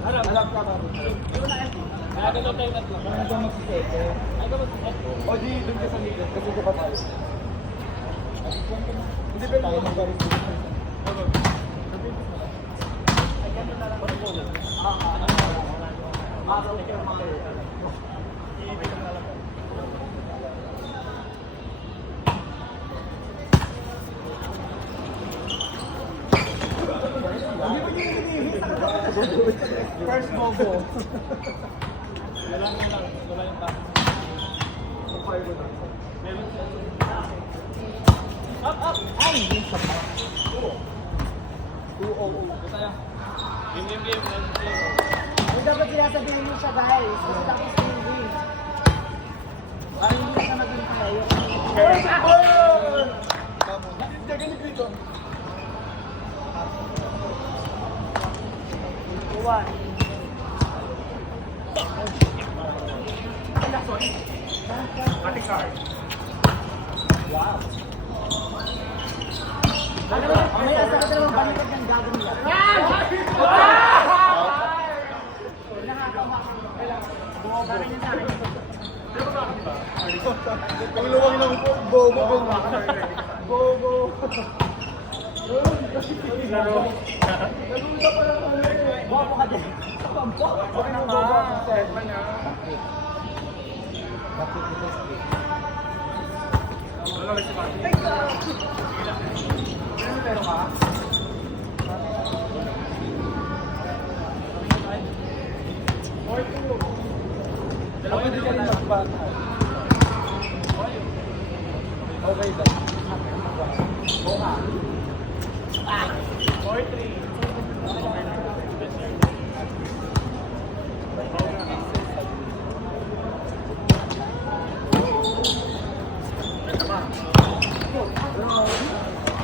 Alam ka ba? Nagagalaw tayo tatlo. Kung ito magsisete. O di, doon ka sa likod. Kasi ko pa tayo. Hindi ba tayo mag-garis? First bobo. Wala yung pa. Up! Ay! Hindi sa pa. 2-0. Tayo. Game. Ay, dapat sinasabihin mo siya, guys. Kasi tapos yung win. Parang hindi siya maging player. Ganit dito. One. Ate card. Wow. Ano ba? May asa ka naman balikat ng gagawin nila. Nakakawa. Ang luwag ng bobo. Bobo. Nagulita pa lang kami. Bobo ka din. Okay na ba? Set man na. Wala ba si Pati? Meron ka? Dalawa din ka rin magbata. Okay ba? Boha. 4-3.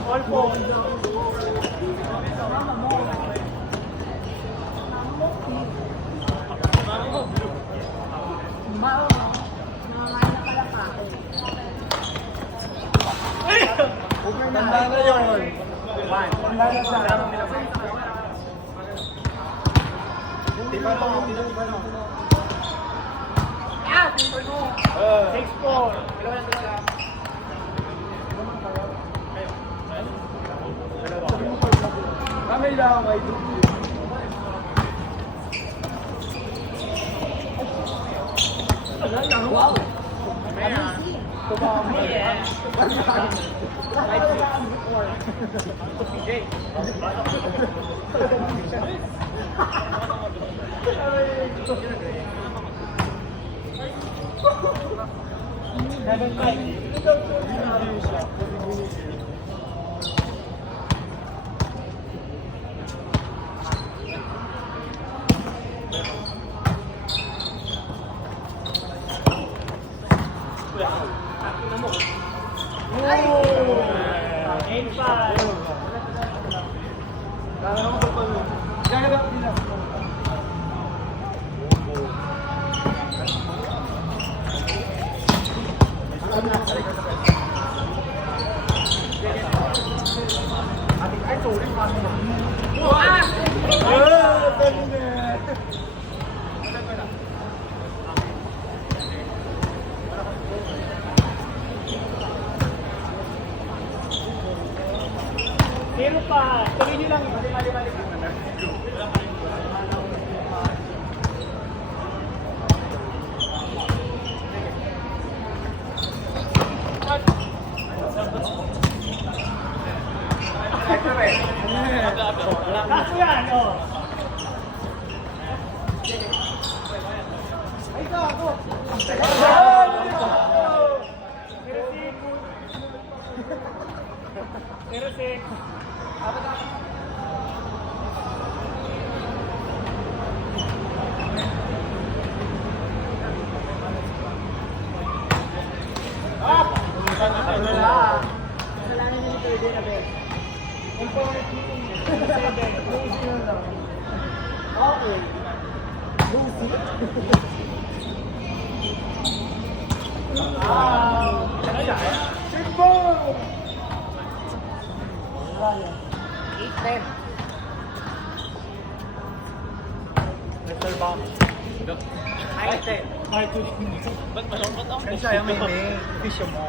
All po. Tanda na yun. Tanda na siya. Tipa mo. Ah! 6-4. Kami lang ay Wow! tumama. Pero pa, tuloy nyo lang. Mali-mali. Kaso yan, oh. Ay, ako. Pero si... Kasalanan nyo ni Pwede na Ben. Okay. Lucy. Wow! Simple! Wala yan. 8-10. Mr. Bang. 9-10. Ba't malungkot ako? Kasi sayang may may. Fish mo.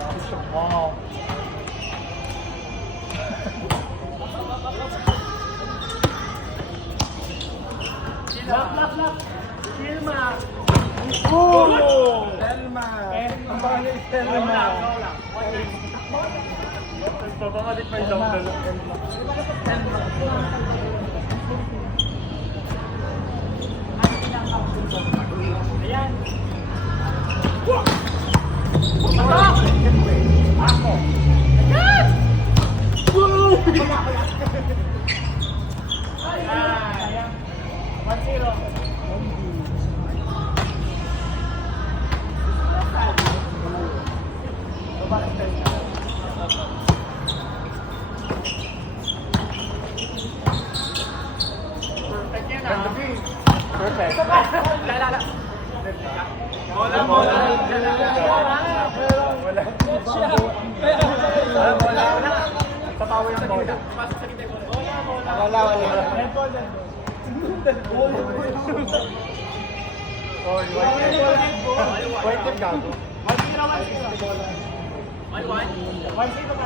Lock. Silma. Oh! Telma. Ang pangalan is Telma. Papamalit pa yung dalo. Ayan. Ayan. 1-0. Perfect yan ah. Perfect. Lala. Bola. Wala. Tatawa yung bola. Wala. Sorry, white tip gago. 1-0 pa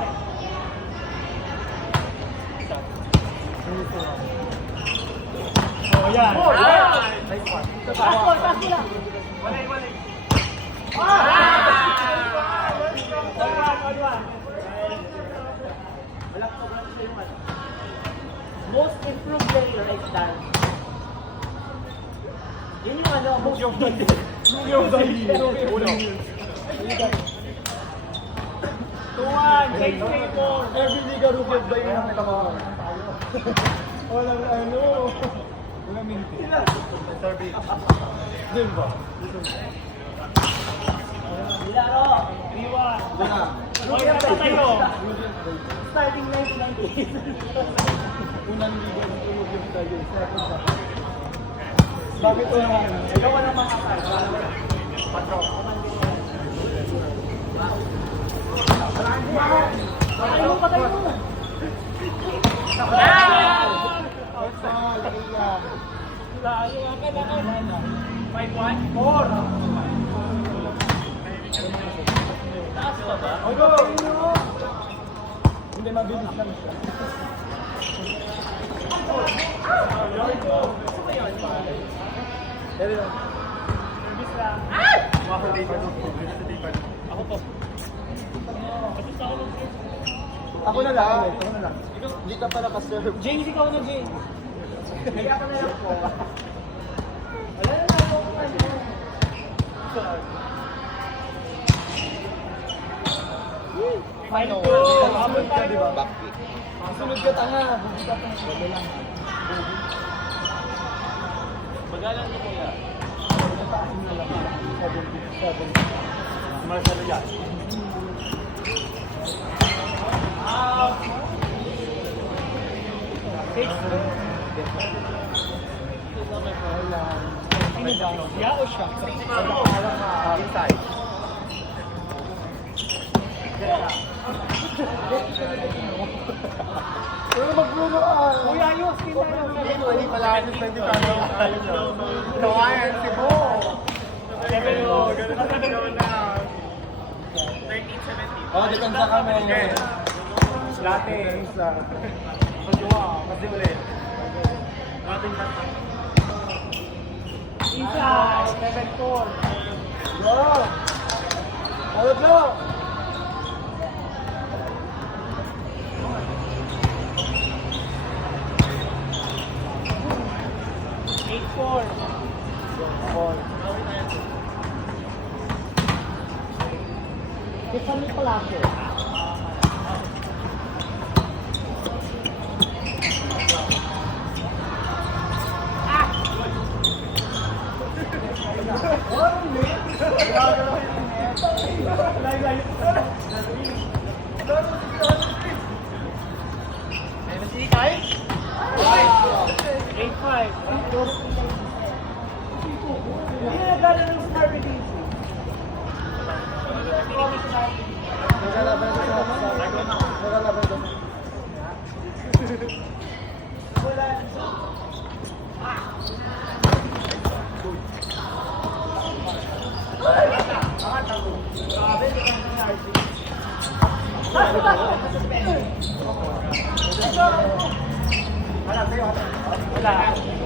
rin. Oh, yan. Nice one. Tasko lang. Walay. Most improved player is Dan. Yun yung ano, most improved. Uno. 2-1, take table. Every liga rookie of the year ang natamaan. Walang ano. Walang minti. Service. Din ba? Laro. 3-1. Wala. Huwag na pa tayo. Starting line 98. Unang liga rookie of the year. Second sa. Bakit ito naman? Ikaw ang makakal. Patay mo. Layo ka na. 5-1. 4. Taas pa ba? Hindi mabilis lang siya. Pero lang. Service lang. Ako po. Ako na lang. Hindi ka pala ka-serve. James, ikaw na James. Kaya ka na lang po. Wala na Final two. Abot Ka, di tayo. ba? Sunod ka tanga. Bugi ka tanga. Bago lang. Magalang niyo kuya. Paasin na lang. 77. Marcelo yan. Six. Ano ba? Siya o siya? Inside. Pero maglulo ka. Kuya, ayos. Hindi pala ako sa hindi pa ako ayaw. Kawayan si Bo. 13-17. Oh, depensa kami. Latte. Isa. Paggawa. Kasi ulit. Ating kanta. Isa. 7-4. Go! Hello, Bro! Kita mo pala ako. Nagalaban ka sa... Nagalaban ka sa... Wala.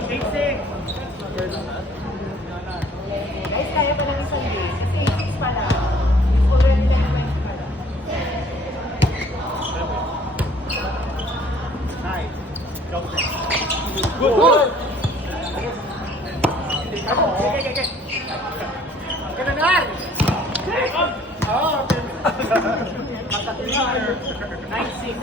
6-6. Guys, kaya pa ng isang day. Kasi 6 pa lang. Already na naman pa lang. Nice. Good. Okay. Kananan! Oh, 9-6.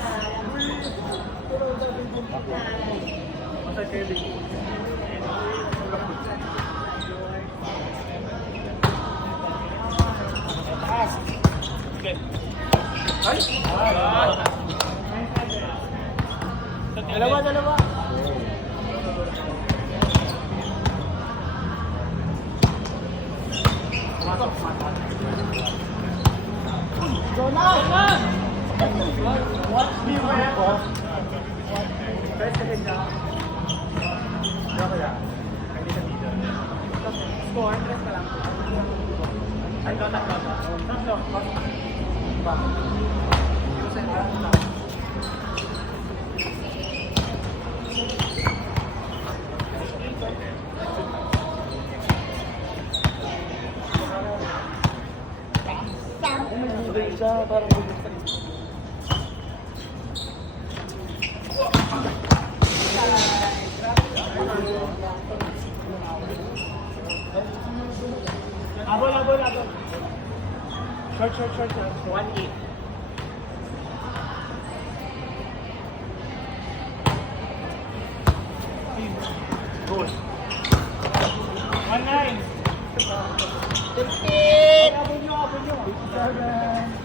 Dalawa. Siya parang Abol. short. 1-8. Goal. 1-9. Abon nyo. 7.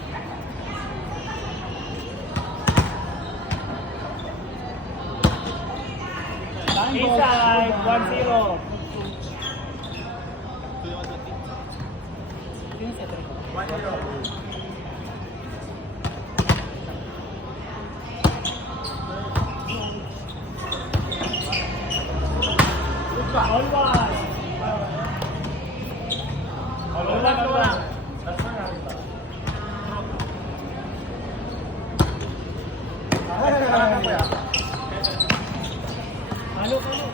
Inside. 1-0. 1-0. All one. All one. Halo. 3-2.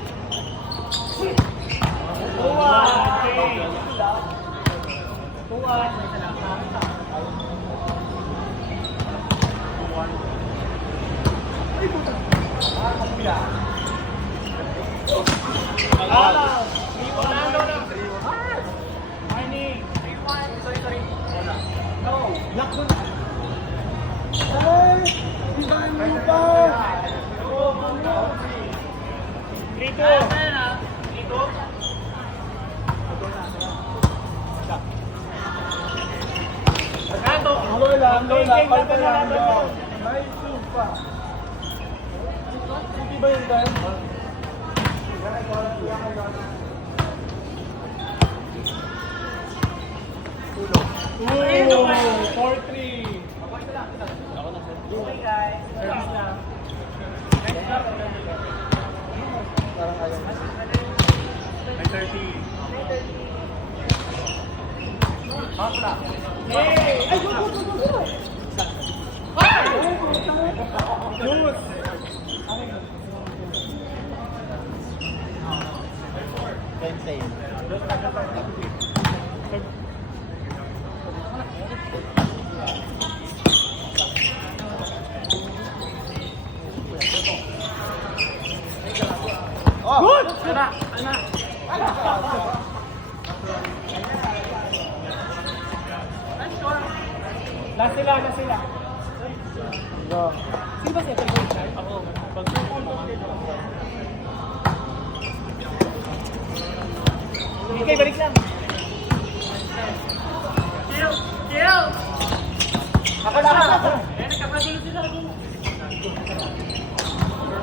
May two pa. Hindi ba yung dahil? Ooh, 4-3. Parang ayaw. 9:30. Hey! Ay, go! Lose! Good! Last sila. No. Sino ba siya? Ako. Okay, balik lang. Kill! Ako na! Eh, nagkapagulo sila.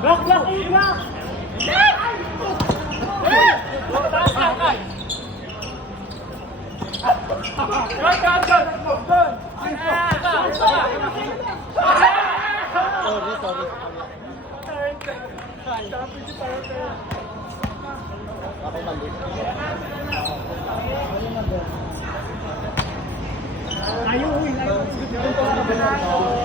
Block! Taas lang, Kai! Sorry. final. Ako mali. Ayaw, uy. Ayaw.